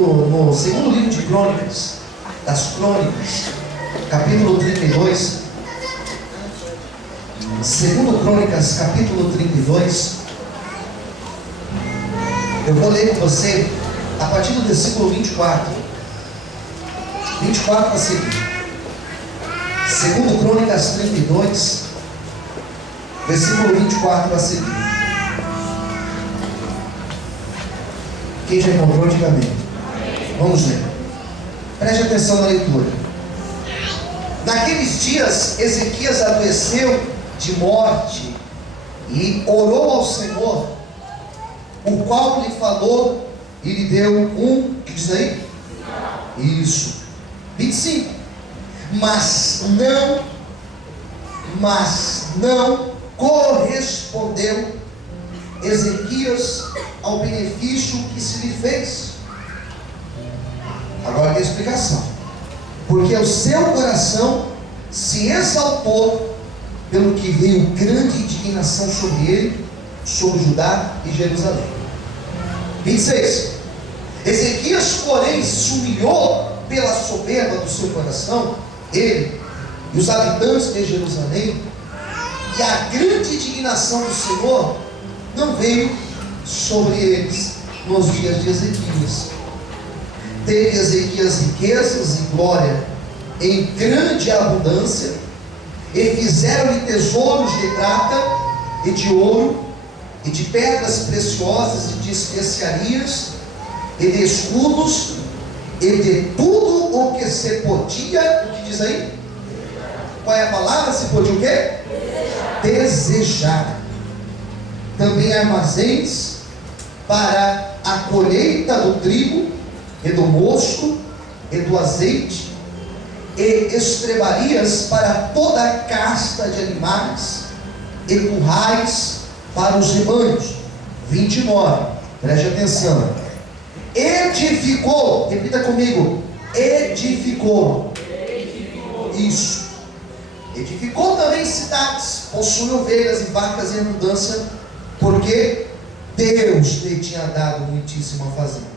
No segundo livro de Crônicas, das Crônicas, capítulo 32, segundo Crônicas, capítulo 32, eu vou ler com você a partir do versículo 24 a seguir. Segundo Crônicas 32, versículo 24 a seguir. Quem já encontrou, diga amém. Vamos ler. Preste atenção na leitura. Naqueles dias, Ezequias adoeceu de morte e orou ao Senhor, o qual lhe falou e lhe deu que diz aí? Isso. 25. Mas não correspondeu Ezequias ao benefício que se lhe fez. Agora tem explicação. Porque o seu coração se exaltou, pelo que veio grande indignação sobre ele, sobre Judá e Jerusalém. 26. Ezequias, porém, se humilhou pela soberba do seu coração, ele e os habitantes de Jerusalém, e a grande indignação do Senhor não veio sobre eles nos dias de Ezequias. Teve Ezequias riquezas e glória em grande abundância, e fizeram-lhe tesouros de prata e de ouro, e de pedras preciosas, e de especiarias, e de escudos, e de tudo o que se podia, o que diz aí? Qual é a palavra? Se podia o quê? Desejar. Também armazéns para a colheita do trigo, e do mosto, e do azeite, e estrebarias para toda a casta de animais, e currais para os rebanhos. 29, preste atenção. Edificou, repita comigo, edificou. Isso. Edificou também cidades, possui ovelhas e vacas em abundância, porque Deus lhe tinha dado muitíssima fazenda.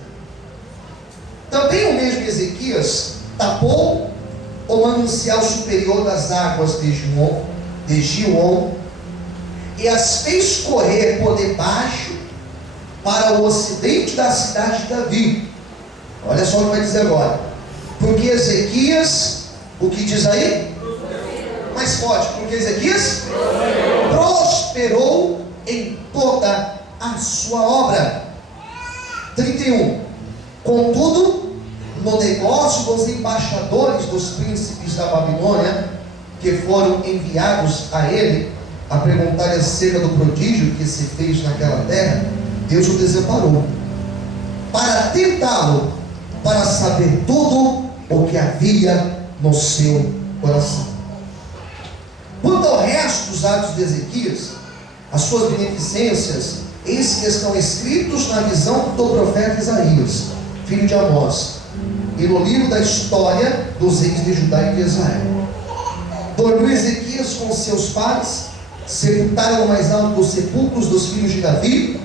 Também o mesmo Ezequias tapou o manancial superior das águas de Gion, e as fez correr por debaixo para o ocidente da cidade de Davi. Olha só o que vai dizer agora. Porque Ezequias, o que diz aí? Mais forte. Porque Ezequias prosperou em toda a sua obra. 31. Contudo, no negócio dos embaixadores dos príncipes da Babilônia, que foram enviados a ele a perguntar acerca do prodígio que se fez naquela terra, Deus o desamparou, para tentá-lo, para saber tudo o que havia no seu coração. Quanto ao resto dos atos de Ezequias, as suas beneficências, eis que estão escritos na visão do profeta Isaías, filho de Amós, e no livro da história dos reis de Judá e de Israel. Dormiu Ezequias com seus pais, sepultaram no mais alto dos sepulcros dos filhos de Davi,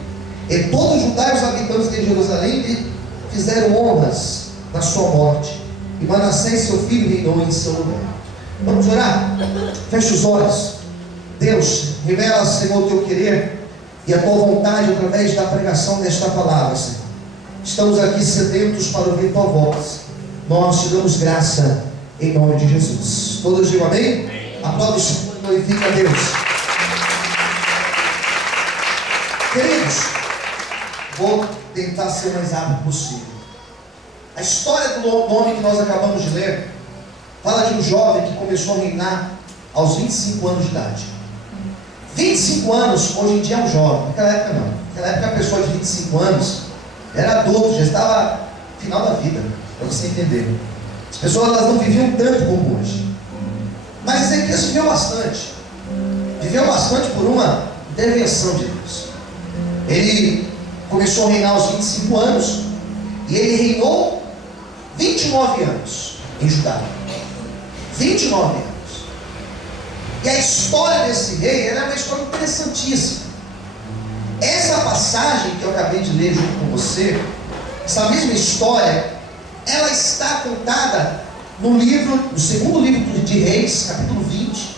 e todos Judá e os habitantes de Jerusalém lhe fizeram honras na sua morte, e Manassés seu filho reinou em seu lugar. Vamos orar? Feche os olhos. Deus, revela, Senhor, o teu querer e a tua vontade através da pregação desta palavra, Senhor. Estamos aqui sedentos para ouvir tua voz. Nós te damos graça em nome de Jesus. Todos digam amém? Aplaude e glorifica a Deus. Queridos, vou tentar ser o mais rápido possível. A história do nome que nós acabamos de ler fala de um jovem que começou a reinar aos 25 anos de idade. 25 anos, hoje em dia é um jovem. Naquela época não. Naquela época a pessoa de 25 anos era adulto, já estava no final da vida, para você entender. As pessoas elas não viviam tanto como hoje. Mas Ezequias viveu bastante. Viveu bastante por uma intervenção de Deus. Ele começou a reinar aos 25 anos, e ele reinou 29 anos em Judá. 29 anos. E a história desse rei era uma história interessantíssima. Essa passagem que eu acabei de ler junto com você Essa mesma história, ela está contada no segundo livro de Reis, capítulo 20.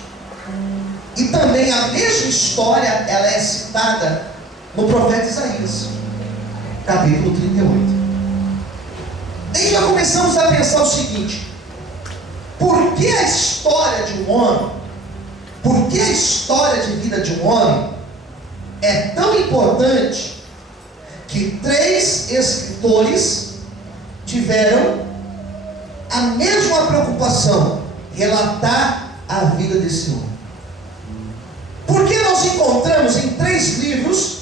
E também a mesma história, ela é citada no profeta Isaías, capítulo 38. Aí já começamos a pensar o seguinte: por que a história de um homem, por que a história de vida de um homem é tão importante que 3 escritores tiveram a mesma preocupação, relatar a vida desse homem? Por que nós encontramos em 3 livros,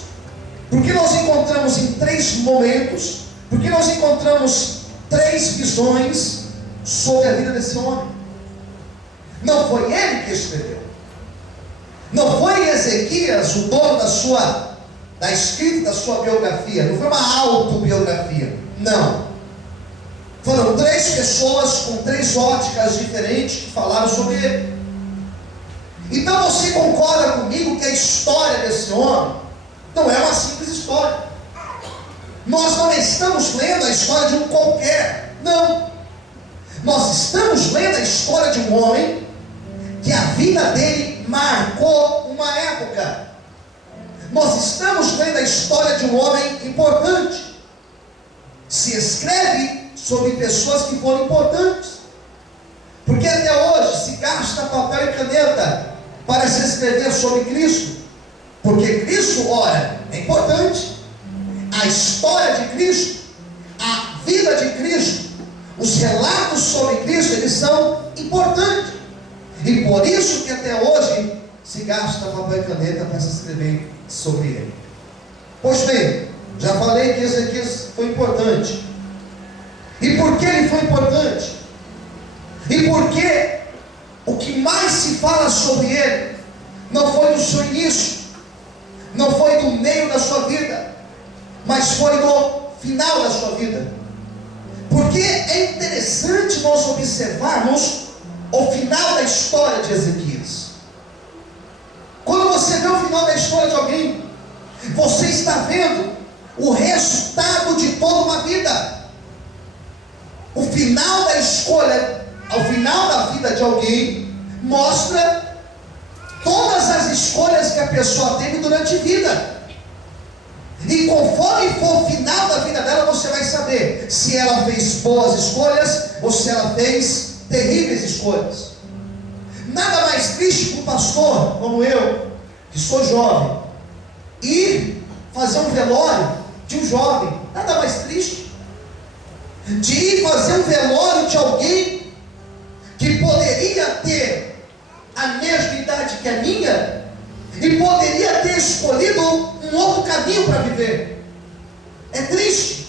por que nós encontramos em 3 momentos, por que nós encontramos 3 visões sobre a vida desse homem? Não foi ele que escreveu, não foi Ezequias o dono da escrita da sua biografia, não foi uma autobiografia, não. Foram 3 pessoas com 3 óticas diferentes que falaram sobre ele. Então você concorda comigo que a história desse homem não é uma simples história? Nós não estamos lendo a história de um qualquer, não. Nós estamos lendo a história de um homem que a vida dele marcou uma época. Nós estamos lendo a história de um homem importante. Se escreve sobre pessoas que foram importantes, porque até hoje se gasta papel e caneta para se escrever sobre Cristo, porque Cristo, ora, é importante. A história de Cristo, a vida de Cristo, os relatos sobre Cristo, eles são importantes, e por isso que até hoje se gasta papel e caneta para se escrever sobre ele. Pois bem, já falei que Ezequias foi importante. E por que ele foi importante? E por que o que mais se fala sobre ele não foi do seu início, não foi do meio da sua vida, mas foi no final da sua vida? Porque é interessante nós observarmos o final da história de Ezequias. Quando você vê o final da história de alguém, você está vendo o resultado de toda uma vida. O final da escolha, ao final da vida de alguém, mostra todas as escolhas que a pessoa teve durante a vida. E conforme for o final da vida dela, você vai saber se ela fez boas escolhas ou se ela fez terríveis escolhas. Nada mais triste para um pastor como eu, que sou jovem, ir fazer um velório de um jovem. Nada mais triste de ir fazer um velório de alguém que poderia ter a mesma idade que a minha e poderia ter escolhido um outro caminho para viver. É triste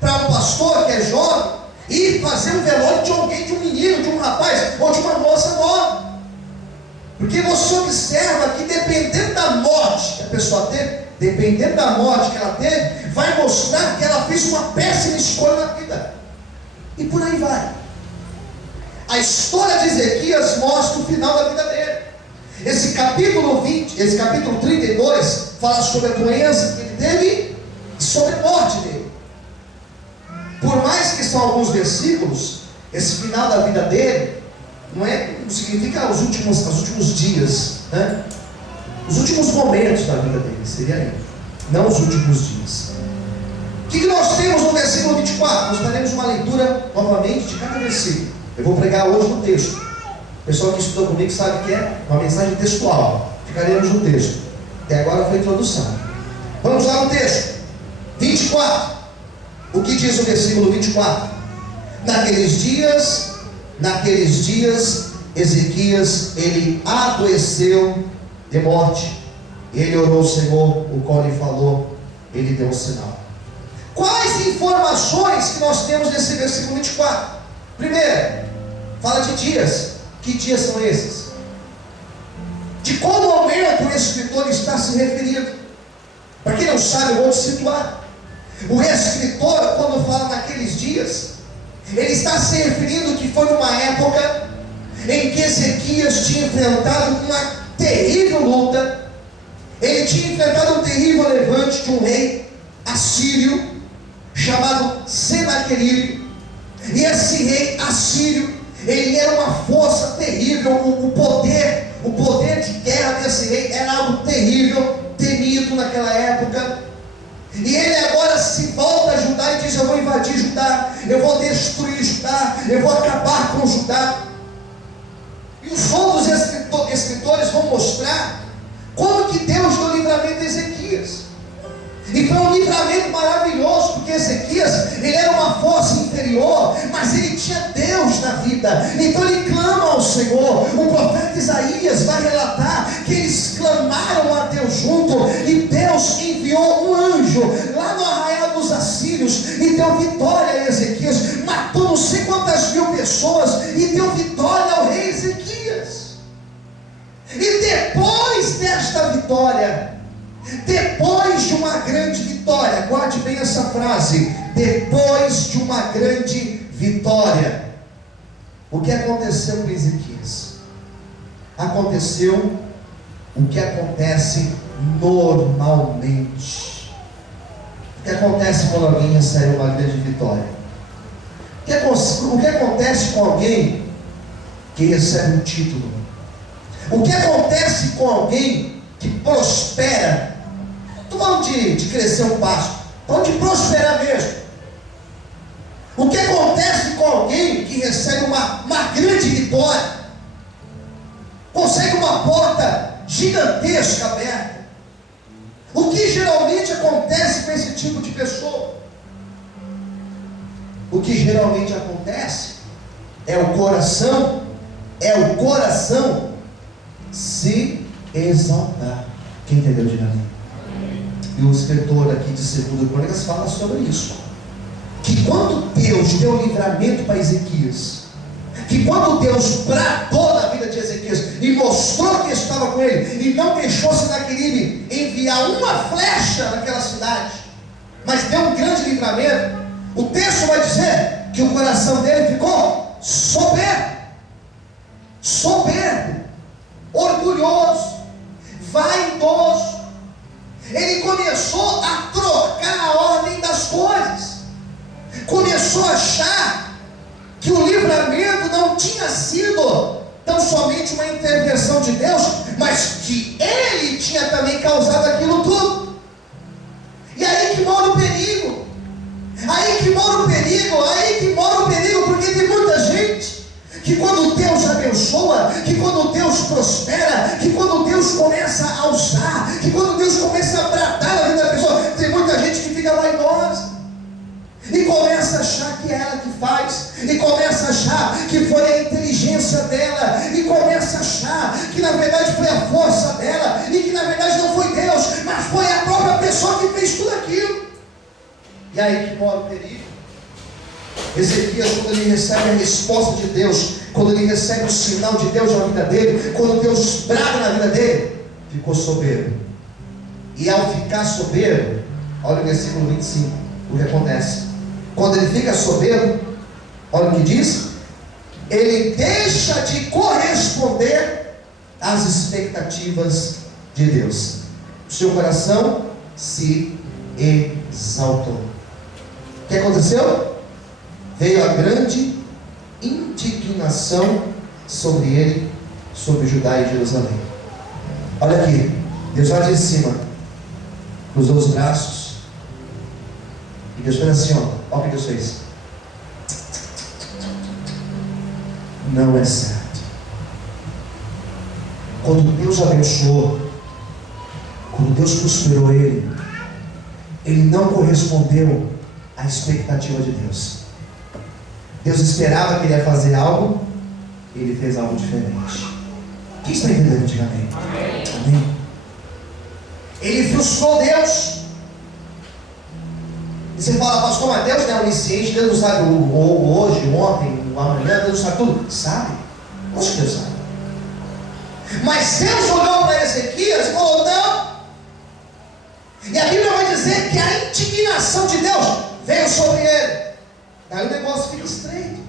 para um pastor que é jovem ir fazer um velório de alguém, de um menino, de um rapaz ou de uma moça nova, porque você observa que dependendo da morte que a pessoa teve, dependendo da morte que ela teve, vai mostrar que ela fez uma péssima escolha na vida. E por aí vai. A história de Ezequias mostra o final da vida dele. Esse capítulo 32 fala sobre a doença que ele teve e sobre a morte dele. Por mais que são alguns versículos, esse final da vida dele não significa os últimos dias, né? Os últimos momentos da vida dele, seria aí, não os últimos dias. O que nós temos no versículo 24? Nós faremos uma leitura novamente de cada versículo. Eu vou pregar hoje no texto. O pessoal que estudou comigo sabe que é uma mensagem textual. Ficaremos no texto. Até agora foi a introdução. Vamos lá no texto 24. O que diz o versículo 24? Naqueles dias, Ezequias, ele adoeceu de morte. Ele orou ao Senhor, o qual lhe falou, ele deu um sinal. Quais informações que nós temos nesse versículo 24? Primeiro, fala de dias. Que dias são esses? De qual momento o escritor está se referindo? Para quem não sabe, eu vou te situar. O escritor, quando fala naqueles dias, ele está se referindo que foi uma época em que Ezequias tinha enfrentado uma terrível luta. Ele tinha enfrentado um terrível levante de um rei assírio, chamado Senaqueribe. E esse rei assírio, ele era uma força terrível. O poder de guerra desse rei era algo terrível, temido naquela época. E ele agora se volta a Judá e diz: eu vou invadir Judá, eu vou destruir Judá, eu vou acabar com Judá. E os outros escritores vão mostrar como que Deus deu livramento a Ezequias. E foi um livramento maravilhoso, porque Ezequias, ele era uma força inferior, mas ele tinha Deus na vida. Então ele clama ao Senhor. O profeta Isaías vai relatar que eles clamaram a Deus junto, e Deus enviou um anjo lá no arraial dos assírios e deu vitória a Ezequias. Matou não sei quantas mil pessoas e deu vitória ao rei Ezequias. E depois desta vitória, depois de uma grande vitória, guarde bem essa frase: depois de uma grande vitória, o que aconteceu com Ezequias? Aconteceu o que acontece normalmente. O que acontece quando alguém recebe uma grande vitória? O que acontece com alguém que recebe um título? O que acontece com alguém que prospera? Estou falando de crescer um passo, estou falando de prosperar mesmo. O que acontece com alguém que recebe uma grande vitória? Consegue uma porta gigantesca aberta. O que geralmente acontece com esse tipo de pessoa? O que geralmente acontece é o coração se exaltar. Quem entendeu, diga amém. E o escritor aqui de 2 Crônicas fala sobre isso, que quando Deus deu livramento para Ezequias, que quando Deus bradou na vida de Ezequias e mostrou que estava com ele, e não deixou Senaqueribe enviar uma flecha naquela cidade, mas deu um grande livramento, o texto vai dizer que o coração dele ficou soberbo, orgulhoso, vaidoso. Ele começou a trocar a ordem das coisas, começou a achar que o livramento não tinha sido tão somente uma intervenção de Deus, mas que ele tinha também causado aquilo tudo. E aí que mora o perigo, porque tem muita gente que quando Deus abençoa, que quando Deus prospera, que quando Deus começa a usar, que quando Deus começa a bradar na vida da pessoa, tem muita gente que fica vaidosa e começa a achar que é ela que faz, e começa a achar que foi a inteligência dela, e começa a achar que na verdade foi a força dela, e que na verdade não foi Deus, mas foi a própria pessoa que fez tudo aquilo. E aí que mora o perigo. Ezequias, quando ele recebe a resposta de Deus, quando ele recebe o sinal de Deus na vida dele, quando Deus brada na vida dele, ficou soberbo. E ao ficar soberbo, olha o versículo 25, o que acontece. Quando ele fica soberbo, olha o que diz: ele deixa de corresponder às expectativas de Deus. O seu coração se exaltou. O que aconteceu? Veio a grande indignação sobre ele, sobre Judá e Jerusalém. Olha aqui, Deus lá de cima cruzou os braços, e Deus fez assim, olha o que Deus fez. Não é certo. Quando Deus abençoou, quando Deus prosperou ele não correspondeu à expectativa de Deus. Deus esperava que ele ia fazer algo, ele fez algo diferente. Quem está entendendo? Diga amém. Amém. Ele frustrou Deus. E você fala, pastor, mas Deus não é onisciente, Deus não sabe o hoje, o ontem, o amanhã, Deus não sabe tudo. Sabe? Acho que Deus sabe. Mas Deus olhou para Ezequias e falou, não. E a Bíblia vai dizer que a indignação de Deus veio sobre ele. Aí o negócio fica estreito.